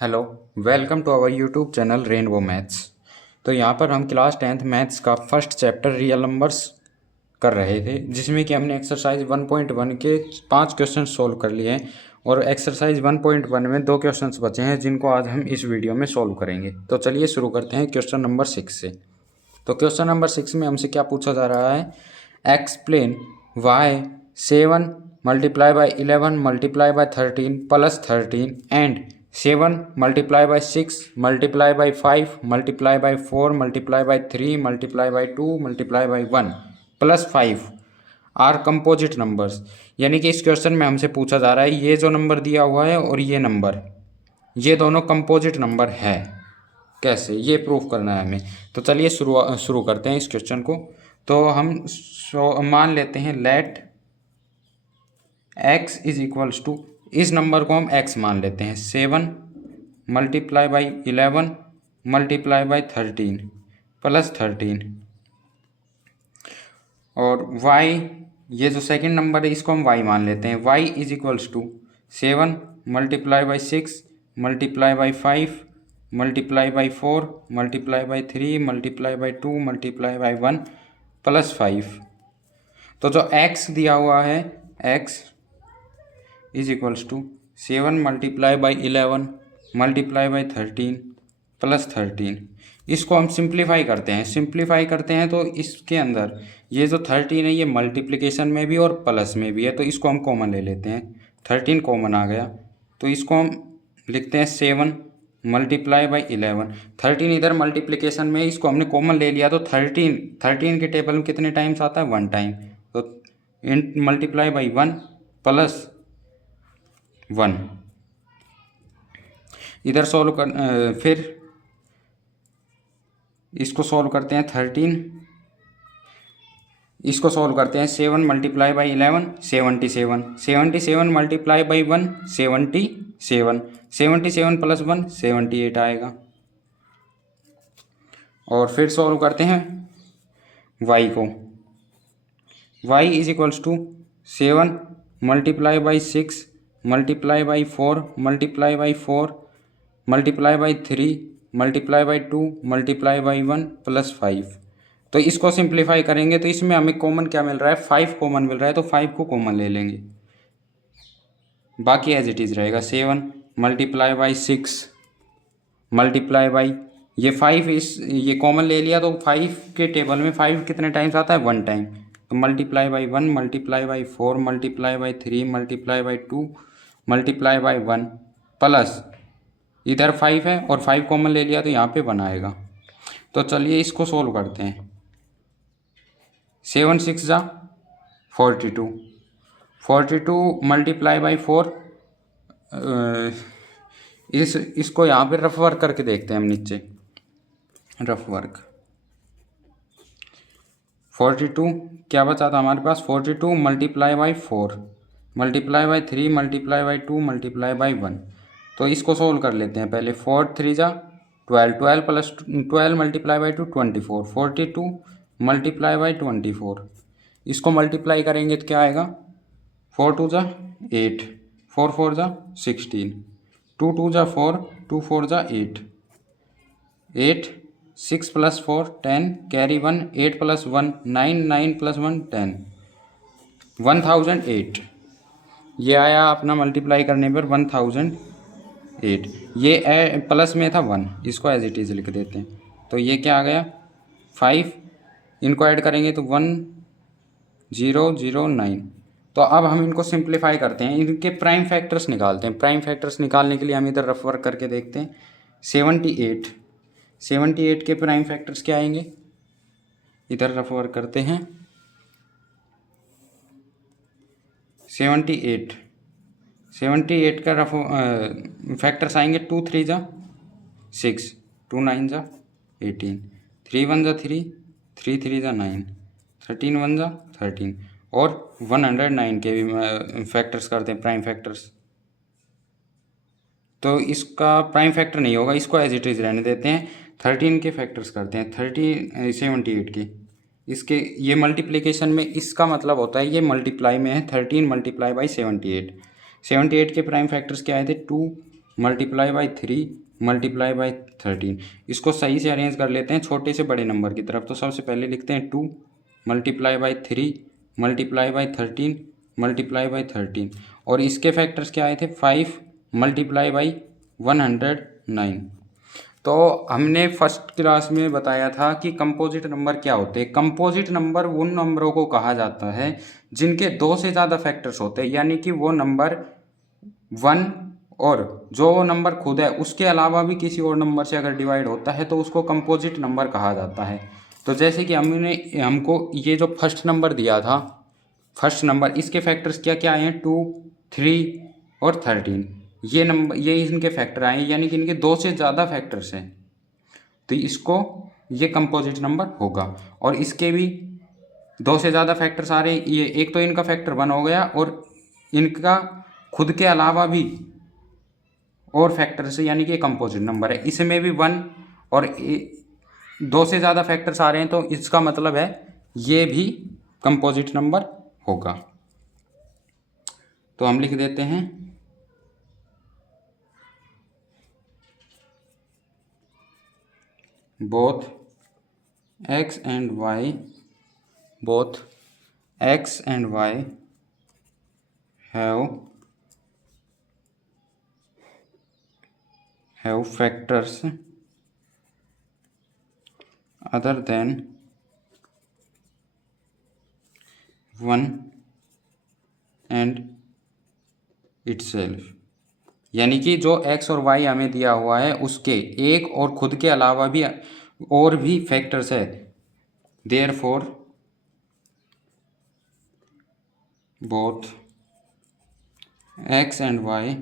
Hello, welcome to our YouTube channel rainbow maths. तो यहाँ पर हम क्लास 10th मैथ्स का फर्स्ट चैप्टर रियल नंबर्स कर रहे थे, जिसमें कि हमने एक्सरसाइज 1.1 के 5 क्वेश्चन सोल्व कर लिए हैं और एक्सरसाइज 1.1 में 2 क्वेश्चंस बचे हैं जिनको आज हम इस वीडियो में सोल्व करेंगे। तो चलिए शुरू करते हैं क्वेश्चन नंबर 6 से। तो क्वेश्चन नंबर 6 में हमसे क्या पूछा जा रहा है, explain why 7 multiply by 11 multiply by 13 plus 13 and 7 multiply by 6 multiply by 5 multiply by 4 multiply by 3 multiply by 2 multiply by 1 plus 5 are composite numbers. यानी कि इस क्वेश्चन में हमसे पूछा जा रहा है ये जो नंबर दिया हुआ है और ये नंबर, ये दोनों कंपोजिट नंबर है, कैसे ये प्रूफ करना है हमें। तो चलिए शुरू करते हैं इस क्वेश्चन को। तो हम मान लेते हैं let x is equals to, इस नंबर को हम x मान लेते हैं 7 multiply by 11 multiply by 13 plus 13 और y, ये जो सेकंड नंबर है इसको हम y मान लेते हैं, y is equals to 7 multiply by 6 multiply by 5 multiply by 4 multiply by 3 multiply by 2 multiply by 1 plus 5। तो जो x दिया हुआ है x is equals to 7 multiply by 11 multiply by 13 plus 13, इसको हम सिंप्लीफाई करते हैं तो इसके अंदर ये जो 13 है ये मल्टीप्लिकेशन में भी और प्लस में भी है, तो इसको हम कॉमन ले लेते हैं। 13 कॉमन आ गया तो इसको हम लिखते हैं 7 मल्टीप्लाई बाई 11। 13 इधर मल्टीप्लिकेशन में, इसको हमने कॉमन ले लिया तो 13 के टेबल में कितने टाइम्स आता है, 1 टाइम, तो इन मल्टीप्लाई बाई 1 प्लस 1। इधर सॉल्व कर फिर इसको सॉल्व करते हैं 13, इसको सॉल्व करते हैं 7 multiply by 11 77 77 multiply by 1 77 77 plus 1 78 आएगा। और फिर सॉल्व करते हैं y को, y is equals to 7 multiply by 6 multiply by 4 multiply by 4 multiply by 3 multiply by 2 multiply by 1 plus 5। तो इसको सिंप्लीफाई करेंगे तो इसमें हमें कॉमन क्या मिल रहा है, 5 कॉमन मिल रहा है, तो 5 को कॉमन ले लेंगे, बाकी एज इट इज़ रहेगा। 7 मल्टीप्लाई बाई 6 मल्टीप्लाई बाई ये 5, ये कॉमन ले लिया तो 5 के टेबल में 5 कितने टाइम्स आता है, 1 टाइम, तो multiply by 1 multiply by 4 multiply by 3 multiply by 2 multiply by 1 plus इधर 5 है और 5 कॉमन ले लिया तो यहाँ पे 1 आएगा। तो चलिए इसको सोल्व करते हैं। 7 6 जा 42 42 मल्टीप्लाई बाई 4, इसको यहाँ पे रफ वर्क करके देखते हैं हम, नीचे रफ वर्क 42 क्या बचा था हमारे पास, 42 multiply by 4 multiply by 3 multiply by 2 multiply by 1। तो इसको सोल्व कर लेते हैं पहले। 4 3 जा 12 12 plus 12 multiply by 2 24 42 multiply by 24, इसको मल्टीप्लाई करेंगे तो क्या आएगा, 4 2 जा 8 4 4 जा 16 2 2 जा 4 2 4 जा 8 8 6 प्लस 4 10 कैरी 1 8 प्लस 1 9 9 प्लस 1 10 1008। ये आया अपना मल्टीप्लाई करने पर 1008। ये प्लस में था 1, इसको एज इट इज़ लिख देते हैं। तो ये क्या आ गया 5, इनको ऐड करेंगे तो 1009। तो अब हम इनको सिंप्लीफाई करते हैं, इनके प्राइम फैक्टर्स निकालते हैं। प्राइम फैक्टर्स निकालने के लिए हम इधर रफ वर्क करके देखते हैं। 78 के प्राइम फैक्टर्स क्या आएंगे, इधर रफ वर्क करते हैं। 78 का रफ फैक्टर्स आएंगे 2 3 जा 6 2 9 जा 18 3 1 जा 3 3 3 जा 9 13 1 जा 13 और 109 के भी फैक्टर्स करते हैं, प्राइम फैक्टर्स। तो इसका प्राइम फैक्टर नहीं होगा, इसको एज इट इज़ रहने देते हैं। 13 के फैक्टर्स करते हैं 78 के, इसके ये मल्टीप्लिकेशन में, इसका मतलब होता है ये मल्टीप्लाई में है। 13 मल्टीप्लाई बाई 78 के प्राइम फैक्टर्स क्या आए थे, 2 मल्टीप्लाई बाई 3 मल्टीप्लाई बाई 13। इसको सही से अरेंज कर लेते हैं छोटे से बड़े नंबर की तरफ। तो सबसे पहले लिखते हैं 2 multiply by 3 multiply by 13 multiply by 13, और इसके फैक्टर्स क्या आए थे 5 मल्टीप्लाई बाई 109। तो हमने फर्स्ट क्लास में बताया था कि कंपोजिट नंबर क्या होते हैं। कंपोजिट नंबर उन नंबरों को कहा जाता है जिनके दो से ज़्यादा फैक्टर्स होते हैं, यानी कि वो नंबर 1 और जो नंबर खुद है उसके अलावा भी किसी और नंबर से अगर डिवाइड होता है तो उसको कंपोजिट नंबर कहा जाता है। तो जैसे कि हमको ये जो फर्स्ट नंबर दिया था, फर्स्ट नंबर, इसके फैक्टर्स क्या क्या आए हैं 2 3 और 13। ये नंबर, ये इनके फैक्टर आए हैं, यानी कि इनके दो से ज़्यादा फैक्टर्स हैं, तो इसको ये कंपोजिट नंबर होगा। और इसके भी दो से ज़्यादा फैक्टर्स आ रहे हैं, ये एक तो इनका फैक्टर 1 हो गया और इनका खुद के अलावा भी और फैक्टर्स है, यानी कि कंपोजिट नंबर है। इसमें भी 1 और दो से ज़्यादा फैक्टर्स आ रहे हैं, तो इसका मतलब है ये भी कंपोजिट नंबर होगा। तो हम लिख देते हैं both x and y have factors other than 1 and itself, यानी कि जो x और y हमें दिया हुआ है उसके एक और खुद के अलावा भी और भी फैक्टर्स है। Therefore both x and y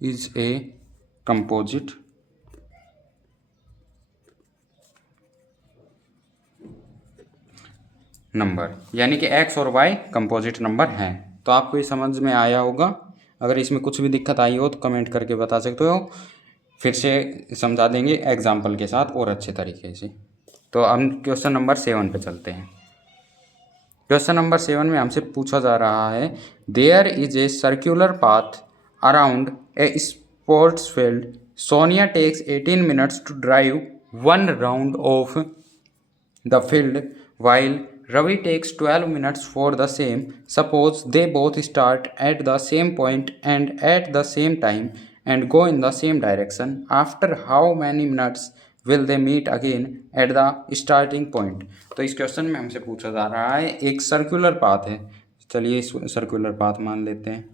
is a composite number, यानी कि x और y कंपोजिट नंबर हैं। तो आपको ये समझ में आया होगा। अगर इसमें कुछ भी दिक्कत आई हो तो कमेंट करके बता सकते हो, फिर से समझा देंगे एग्जाम्पल के साथ और अच्छे तरीके से। तो हम क्वेश्चन नंबर 7 पे चलते हैं। क्वेश्चन नंबर 7 में हमसे पूछा जा रहा है, there is a circular path around a sports field, Sonia takes 18 minutes to drive 1 round of the field while Ravi takes 12 minutes for the same. Suppose they both start at the same point and at the same time and go in the same direction. After how many minutes will they meet again at the starting point? तो इस question में हमसे पूछा जा रहा है, एक circular path है, चलिए इस सर्कुलर पाथ मान लेते हैं,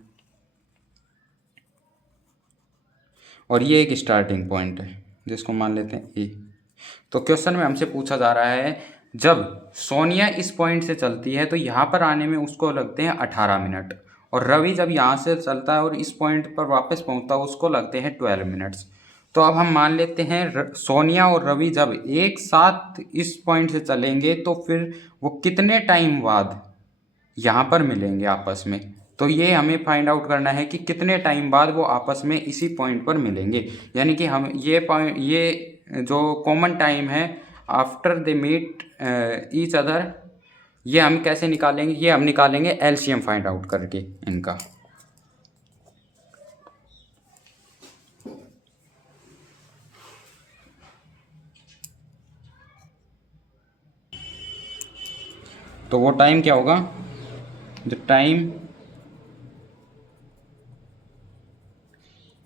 और ये एक स्टार्टिंग पॉइंट है जिसको मान लेते हैं ए। तो क्वेश्चन में हमसे पूछा जा रहा है, जब सोनिया इस पॉइंट से चलती है तो यहाँ पर आने में उसको लगते हैं 18 मिनट, और रवि जब यहाँ से चलता है और इस पॉइंट पर वापस पहुँचता है उसको लगते हैं 12 मिनट्स। तो अब हम मान लेते हैं सोनिया और रवि जब एक साथ इस पॉइंट से चलेंगे तो फिर वो कितने टाइम बाद यहाँ पर मिलेंगे आपस में। तो ये हमें फाइंड आउट करना है कि कितने टाइम बाद वो आपस में इसी पॉइंट पर मिलेंगे, यानी कि हम ये जो कॉमन टाइम है after they meet each other, ये हम कैसे निकालेंगे, ये हम निकालेंगे एलसीएम फाइंड आउट करके इनका। तो वो टाइम क्या होगा, the time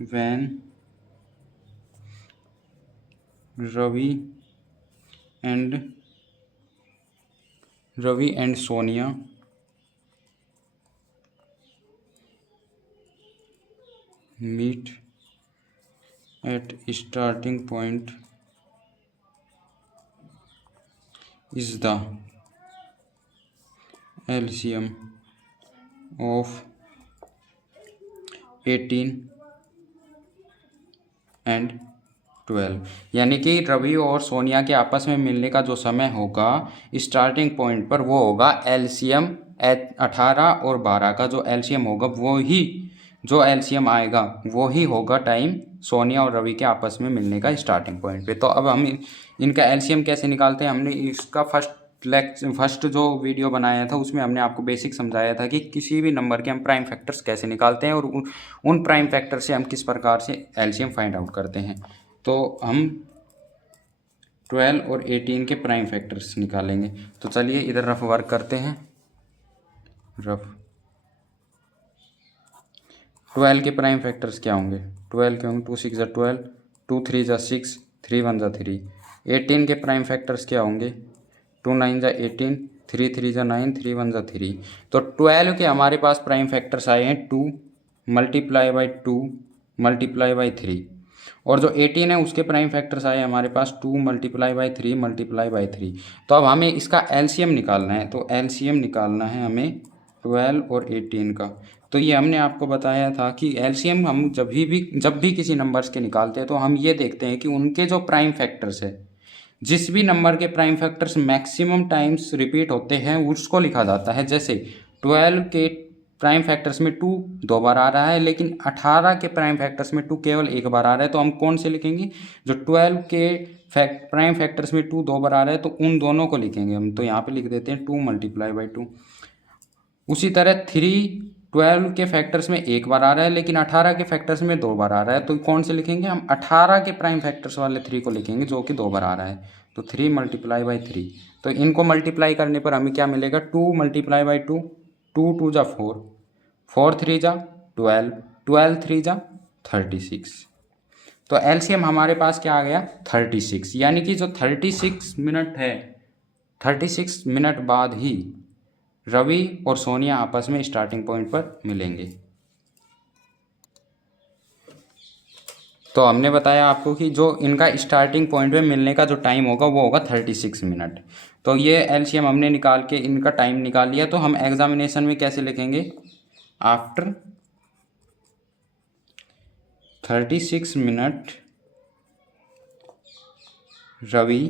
when Ravi and Sonia meet at starting point is the LCM of 18 and 12, यानी कि रवि और सोनिया के आपस में मिलने का जो समय होगा स्टार्टिंग पॉइंट पर वो होगा एलसीएम 18 और 12 का जो एलसीएम होगा वो ही जो एलसीएम आएगा वो ही होगा टाइम सोनिया और रवि के आपस में मिलने का स्टार्टिंग पॉइंट पे। तो अब हम इनका एलसीएम कैसे निकालते हैं, हमने इसका फर्स्ट फर्स्ट जो वीडियो बनाया था उसमें हमने आपको बेसिक समझाया था कि किसी भी नंबर के हम प्राइम फैक्टर्स कैसे निकालते हैं और उन प्राइम फैक्टर से हम किस प्रकार से एलसीएम फाइंड आउट करते हैं। तो हम 12 और 18 के प्राइम फैक्टर्स निकालेंगे। तो चलिए इधर रफ वर्क करते हैं। रफ 12 के प्राइम फैक्टर्स क्या होंगे? 12 के होंगे 2 6 ज़ा 12, 2 3 ज़ा 6, 3 1 ज़ा 3। 18 के प्राइम फैक्टर्स क्या होंगे? 2 9 ज़ा 18, 3 3 ज़ा 9, 3 1 ज़ा 3। तो 12 के हमारे पास प्राइम फैक्टर्स आए हैं 2 मल्टीप्लाई बाई 2 मल्टीप्लाई बाई 3, और जो 18 है उसके प्राइम फैक्टर्स आए हमारे पास 2 मल्टीप्लाई बाई 3 मल्टीप्लाई बाई 3। तो अब हमें इसका एलसीएम निकालना है। तो एलसीएम निकालना है हमें 12 और 18 का। तो ये हमने आपको बताया था कि एलसीएम हम जब भी किसी नंबर्स के निकालते हैं तो हम ये देखते हैं कि उनके जो प्राइम फैक्टर्स है, जिस भी नंबर के prime factors maximum times repeat होते हैं उसको लिखा जाता है। जैसे 12 के प्राइम फैक्टर्स में 2 2 बार आ रहा है, लेकिन 18 के प्राइम फैक्टर्स में 2 केवल 1 बार आ रहा है। तो हम कौन से लिखेंगे? जो 12 के प्राइम फैक्टर्स में 2 2 बार आ रहा है तो उन दोनों को लिखेंगे हम। तो यहाँ पे लिख देते हैं 2 मल्टीप्लाई बाई 2। उसी तरह 3 12 के फैक्टर्स में 1 बार आ रहा है, लेकिन 18 के फैक्टर्स में 2 बार आ रहा है। तो कौन से लिखेंगे? हम 18 के प्राइम फैक्टर्स वाले 3 को लिखेंगे जो कि 2 बार आ रहा है। तो 3 मल्टीप्लाई बाई 3। तो इनको मल्टीप्लाई करने पर हमें क्या मिलेगा? 2 मल्टीप्लाई बाई 2, 2 2 ज़ा 4, 4 3 ज़ा 12, 12 3 ज़ा 36। तो एलसीएम हमारे पास क्या आ गया? 36। यानी कि जो 36 मिनट है, 36 मिनट बाद ही रवि और सोनिया आपस में स्टार्टिंग पॉइंट पर मिलेंगे। तो हमने बताया आपको कि जो इनका स्टार्टिंग पॉइंट पे मिलने का जो टाइम होगा वो होगा 36 मिनट। तो ये एलसीएम हमने निकाल के इनका टाइम निकाल लिया। तो हम एग्जामिनेशन में कैसे लिखेंगे? After 36 minute Ravi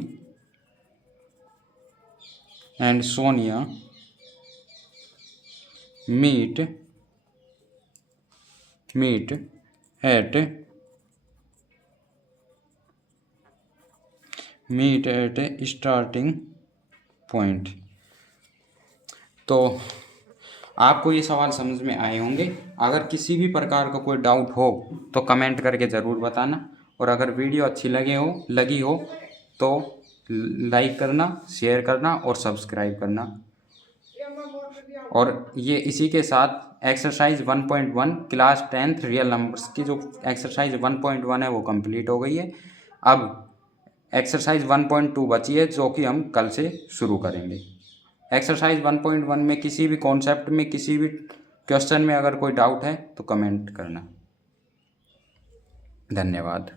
and Sonia meet at a starting point। तो आपको ये सवाल समझ में आए होंगे। अगर किसी भी प्रकार का कोई डाउट हो तो कमेंट करके ज़रूर बताना, और अगर वीडियो अच्छी लगी हो तो लाइक करना, शेयर करना और सब्सक्राइब करना। और ये इसी के साथ exercise 1.1 class 10th real numbers की जो एक्सरसाइज 1.1 है वो कंप्लीट हो गई है। अब एक्सरसाइज 1.2 बची है जो कि हम कल से शुरू करेंगे। एक्सरसाइज 1.1 में किसी भी कॉन्सेप्ट में, किसी भी क्वेश्चन में अगर कोई डाउट है तो कमेंट करना। धन्यवाद।